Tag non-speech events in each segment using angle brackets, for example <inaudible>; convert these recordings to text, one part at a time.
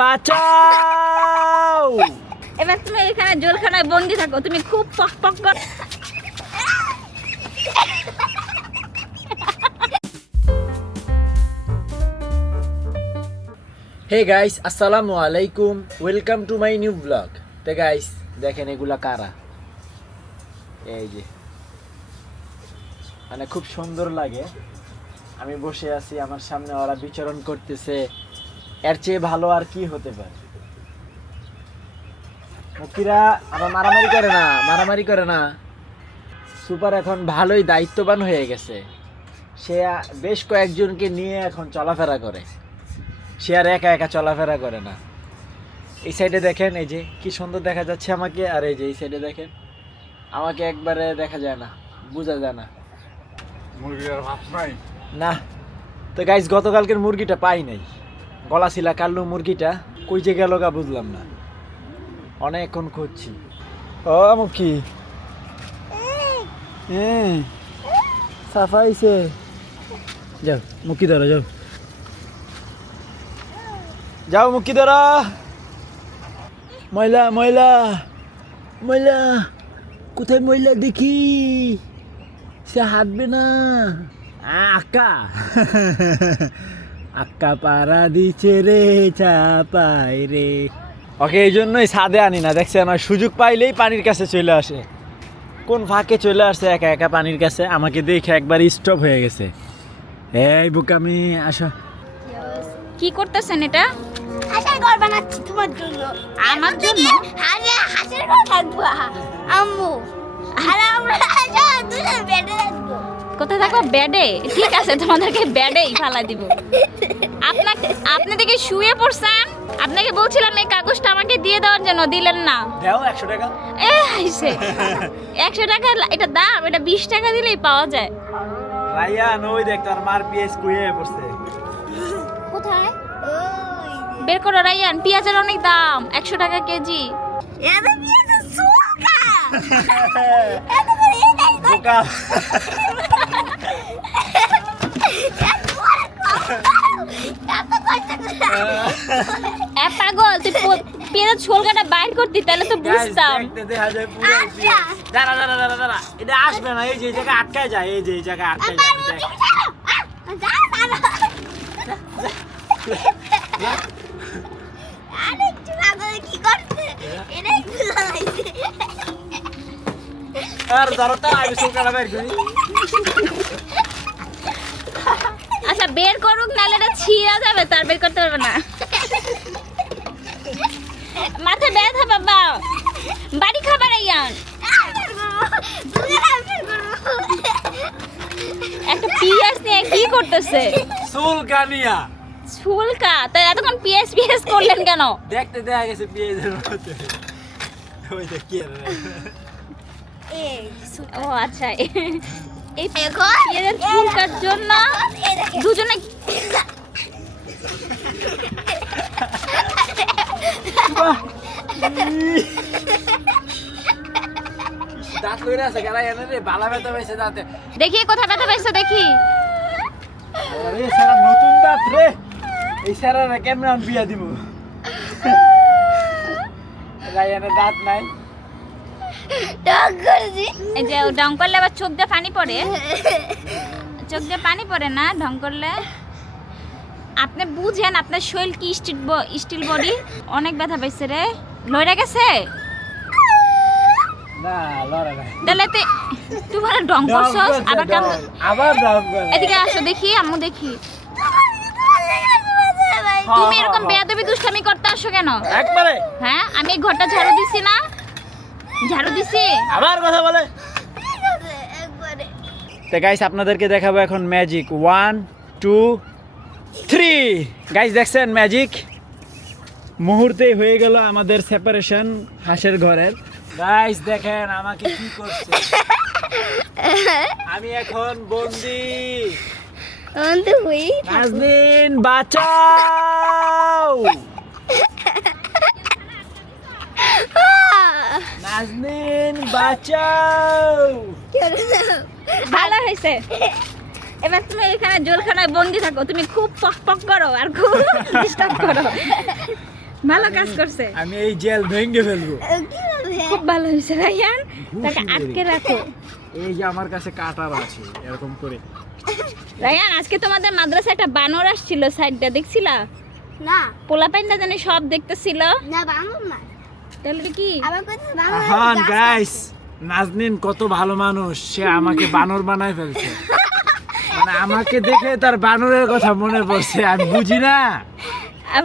বাঁচাও এবার তুমি এখানে জলখানায় বন্দি থাকো তুমি খুব পক পক কর হে গাইস আসসালামু আলাইকুম welcome to my new blog তে গাইস দেখেন এগুলা কারা এই যে মানে খুব সুন্দর লাগে। আমি বসে আছি, আমার সামনে ওরা বিচরণ করতেছে। এর চেয়ে ভালো আর কি হতে পারে? মুক্তিরা আবার মারামারি করে না, মারামারি করে না। সুপার এখন ভালোই দায়িত্ববান হয়ে গেছে। সে বেশ কয়েকজনকে নিয়ে এখন চলাফেরা করে। সে আর একা একা চলাফেরা করে না। এই সাইডে দেখেন, এই যে কি সুন্দর দেখা যাচ্ছে আমাকে। আর এই যে এই সাইডে দেখেন, আমাকে একবারে দেখা যায় না, বোঝা যায় না। না, তো গাইজ গতকালকের মুরগিটা পাই নাই। গলা ছিলা কাল্লু মুরগিটা, কই যে গেল গা বুঝলাম না। অনেকক্ষণ খুঁজছি। ও, মুখি। হ্যাঁ সাফাইছে। যাও, মুখি ধরো, যাও। যাও, মুখি ধরো। ময়লা ময়লা ময়লা। কোথায় ময়লা দেখি? সে হাঁটবে না। আকা আক্কা। <laughs> পাড়া দিচ্ছে রে চাপাই রে। ওকে এই জন্যই ছাদে আনি না। দেখছেন আমার সুযোগ পাইলেই পানির কাছে চলে আসে। কোন ফাঁকে চলে আসছে একা একা পানির কাছে? আমাকে দেখে একবার স্টপ হয়ে গেছে। এই বুকামি আসো। কি করতেছেন এটা? হাসের ঘর বানাচ্ছি তোমার জন্য। আমার জন্য? আরে হাসের ঘর থাকব আম্মু। আরে আমরা থাকো বেডে ঠিক আছে তোমাদেরকে বেডেই ফালা দিব। আপনাকে আপনি দেখে শুয়ে পড়ছেন? আপনাকে বলছিলাম এই কাগজটা আমাকে দিয়ে দেওয়ার জন্য দিলেন না। দাও একশো টাকা। এ আইসে। একশো টাকা এটা দাম এটা বিশ টাকা দিলেই পাওয়া যায়। রাইয়ান ওই দেখ তোর মার পিএস কুয়ে পড়ছে। কোথায়? ওই বের করো রাইয়ান পেঁয়াজের অনেক দাম একশো টাকা কেজি। এবে বিয়েতে সুলকা এত করে <laughs> এটাই পাগল তুই পো- পেঁয়াজ ছোলকাটা বাইর করতি তাহলে তো বুঝতাম। আচ্ছা। দাঁড়া দাঁড়া দাঁড়া দাঁড়া। এটা আসবে না এই যে এই জায়গায় আটকায় যায় এই যে এই জায়গায় আটকায় যায় আরে ধরো তো আমি সুলকাটা বের করি। <laughs> আচ্ছা বের করুক নাহলে এটা ছিঁড়া যাবে তার বের করতে পারবে না। মাথা ব্যথা বাবা। বাড়ি খাবার আইয়ান। একটা পিয়াস নিয়ে কি করতেছে? সুলকানিয়া ফুলকা তাই এতক্ষণ পিএস পিয়াস করলেন কেন? দেখতে দেখা গেছে পেঁয়াজের মধ্যে। ওই দেখ কি ও আচ্ছা। এই পিয়াজের ফুলকার জন্য দুজনে দেখি কোথায় ব্যথা পাইছে দেখি। আরে সারা নতুন দাঁত রে। এই সারা কেমন বিয়া দিব রায়ানের <laughs> দাঁত নাই। এই যে ঢং করলে আবার চোখ দিয়ে পানি পড়ে। চোখ দিয়ে পানি পড়ে না ঢং করলে? আপনি বুঝেন আপনার শরীর কি স্টিল স্টিল বডি? অনেক ব্যথা পাইছে রে। লড়ে গেছে? না লড়া নাই। তাহলে তে তুই মানে ঢং করছস? আবার কাম আবার এদিকে আসো দেখি আম্মু দেখি। তুমি এরকম বেয়াদবি দুষ্টামি করতে আসো কেন? একবারে। হ্যাঁ আমি ঘরটা ঝাড়ু দিছি না। ঝাড়ু দিছি। আবার কথা বলে। তো গাইস আপনাদেরকে দেখাবো এখন magic one two three guys দেখছেন ম্যাজিক মুহূর্তেই হয়ে গেল আমাদের সেপারেশন হাঁসের ঘরের। গাইস দেখেন আমাকে কি করছে। আমি এখন বন্দি। অন্ত হই নাজনীন বাঁচাও! নাজনীন বাঁচাও। ভালো হয়েছে। এবার তুমি এখানে জলখানায় বন্দি থাকো। তুমি খুব পক পক করো আর খুব ডিস্টার্ব করো। ভালো কাজ করছে। আমি এই জেল ভেঙে ফেলব। খুব ভালো হয়েছে রাইয়ান তাকে। আটকে রাখো। এই যে আমার কাছে কাটার আছে এরকম করে। রাইয়ান আজকে তোমাদের মাদ্রাসায় একটা বানর আসছিল সাইডটা দেখছিলা? না। পোলা পাইনটা জানি সব দেখতেছিল। না বাংলা না। তাহলে কি? গাইস নাজনিন কত ভালো মানুষ। সে আমাকে বানর বানায় ফেলছে। মানে আমাকে দেখে তার বানরের কথা মনে পড়ছে আমি বুঝি না।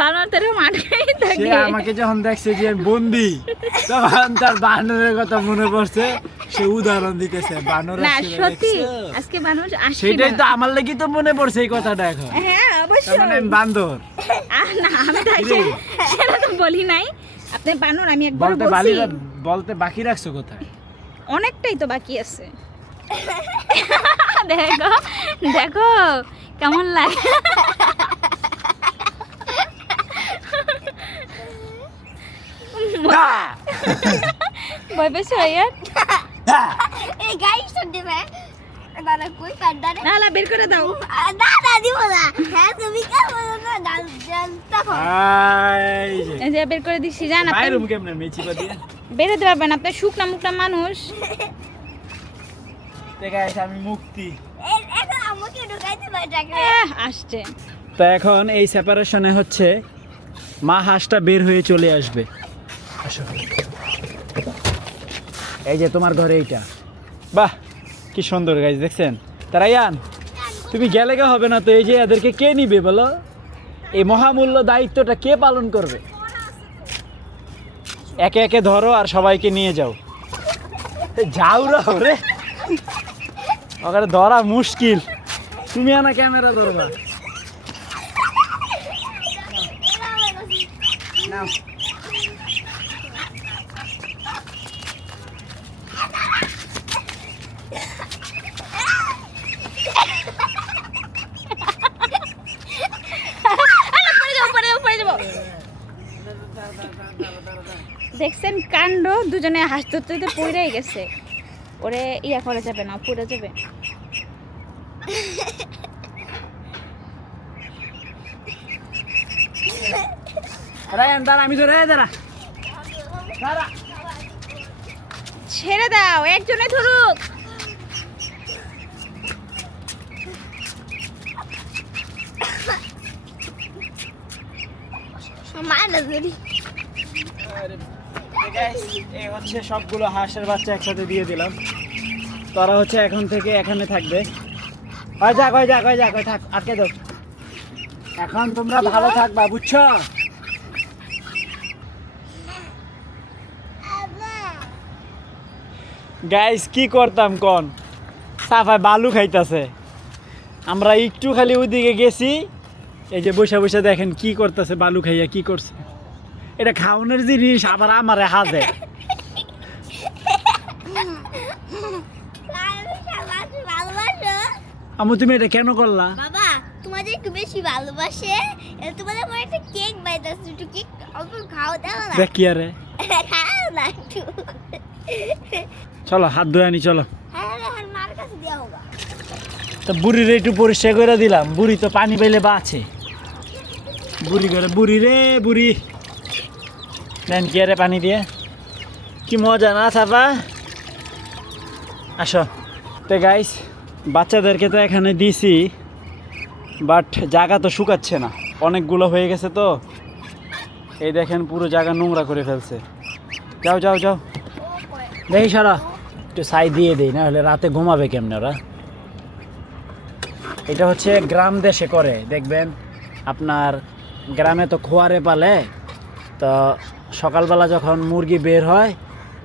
বানর তো এরকম আটকাই সে থাকে আমাকে যখন দেখছে যে আমি বন্দি তখন তার বানরের কথা মনে পড়ছে। সে উদাহরণ দিতেছে বানর না সত্যি আজকে বানর আসছিল সেটাই তো আমার লাগি তো মনে পড়ছে এই কথাটা এখন। হ্যাঁ তার অবশ্যই মানে আমি বান্দর। না আমি তো সেটা তো বলি নাই। আপনি বানর আমি একবার বলতে বলছি। বালি বলতে বাকি রাখছো কোথায়? অনেকটাই তো বাকি আছে। <laughs> দেখো দেখো কেমন লাগে। ভয় পেয়েছ ইয়ার এই গাড়ি শুনতে পায় দাদা কই পান্ডা না না বের করে দাও। দাদা দিব না। হ্যাঁ তুমি কে বলো না জানতা এই যে এই যে বের করে দিচ্ছি জান আপনি বাইরুম কেমনে? মেচি পা দিয়ে বেরোতে পারবেন আপনি শুকনা মুখটা মানুষ। আমি মুক্তি। এখন আসছে। তো এই সেপারেশনে হচ্ছে মা হাঁসটা বের হয়ে চলে আসবে। আসো। এই যে তোমার ঘরে এইটা। বাহ কি সুন্দর গাছ দেখছেন? তারাইয়ান তুমি গেলে হবে না তো এই যে এদেরকে কে নিবে বলো? এই মহামূল্য দায়িত্বটা কে পালন করবে? একে একে ধরো আর সবাইকে নিয়ে যাও। যাও রে ওখানে ধরা মুশকিল। তুমি আনা ক্যামেরা ধরবা নাও পড়ে যাব পড়ে যাব পড়ে যাব দেখছেন কাণ্ড দুজনে হাস ধরতে ধরতে পড়েই গেছে। ওরে ইয়া করা যাবে না পড়ে যাবে। আমি ধরে দাঁড়া। দাঁড়া। ছেড়ে দাও একজনে ধরুক। মানা ধরি। এই হচ্ছে সবগুলো হাঁসের বাচ্চা একসাথে দিয়ে দিলাম। তারা হচ্ছে এখন থেকে এখানে থাকবে। হয় যাক হয় যাক হয় যাক, হয় থাক, আটকে দাও। এখন তোমরা ভালো থাকবা, বুঝছ? গাইস কি করতাম কোন? সাফায় বালু খাইতাছে। আমরা একটু খালি ওইদিকে গেছি। এই যে বসে বসে দেখেন কি করতেছে বালু খাইয়া, কি করছে। এটা খাওয়ানোর জিনিস আবার আমারে হাজে। ভালোবাসো আমু তুমি এটা কেন করলা? বাবা তোমাদের একটু বেশি ভালোবাসে। তোমাদের মনে একটা কেক বাইতেছে একটু কেক অল্প খাও দাও না। দেখ কি আরে। খাও না একটু। চলো হাত ধুয়ে আনি চলো। হ্যাঁ হ্যাঁ হোগা তো বুড়ির একটু পরিষ্কার করে দিলাম। বুড়ি তো পানি পেলে বাঁচে। বুড়ি করে বুড়ি রে বুড়ি। কি আরে পানি দিয়ে কি মজা না সাফা আসো তো গাইস বাচ্চাদেরকে তো এখানে দিছি বাট জায়গা তো শুকাচ্ছে না। অনেকগুলো হয়ে গেছে তো। এই দেখেন, পুরো জায়গা নোংরা করে ফেলছে। যাও যাও যাও। দেখি সারা একটু সাই দিয়ে দেই, না হলে রাতে ঘুমাবে কেমনে ওরা? এটা হচ্ছে গ্রাম দেশে করে, দেখবেন, আপনার গ্রামে তো খোয়ারে পালে, তো সকালবেলা যখন মুরগি বের হয়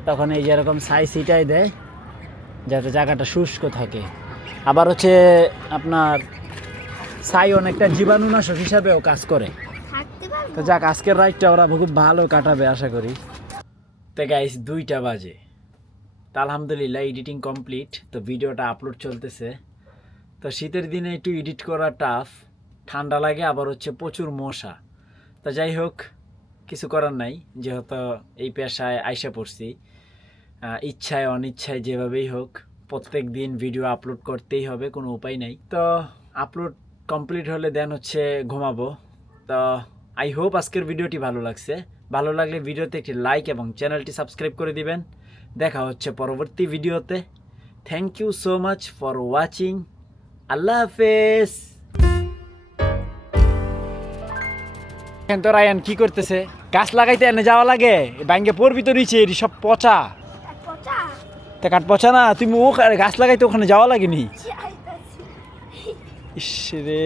তখন এই যেরকম সাই সিটাই দেয় যাতে জায়গাটা শুষ্ক থাকে। আবার হচ্ছে আপনার ছাই অনেকটা জীবাণুনাশক হিসাবেও কাজ করে। তো যাক আজকের রাইডটা ওরা খুব ভালো কাটাবে আশা করি। তো গাইস দুইটা বাজে। তা আলহামদুলিল্লাহ এডিটিং কমপ্লিট তো ভিডিওটা আপলোড চলতেছে। তো শীতের দিনে একটু এডিট করা টাফ ঠান্ডা লাগে আবার হচ্ছে প্রচুর মশা। তো যাই হোক কিছু করার নাই, যেহেতু এই পেশায় আইসা পড়ছি। ইচ্ছায়, অনিচ্ছায় যেভাবেই হোক, প্রত্যেক দিন ভিডিও আপলোড করতেই হবে, কোনো উপায় নাই। তো আপলোড কমপ্লিট হলে দেন হচ্ছে ঘুমাবো। তো আই হোপ আজকের ভিডিওটি ভালো লাগছে। ভালো লাগলে ভিডিওতে একটি লাইক এবং চ্যানেলটি সাবস্ক্রাইব করে দিবেন। দেখা হচ্ছে পরবর্তী ভিডিওতে thank you so much for watching আল্লাহ হাফেজ! এখন তো রায়ান কি করতেছে? গাছ লাগাইতে এনে যাওয়া লাগে? ব্যাঙ্গে পড়বি তো নিচে সব পচা। পচা তা কাঠ পচা না তুমি ও গাছ লাগাইতে ওখানে যাওয়া লাগেনি? ইস রে।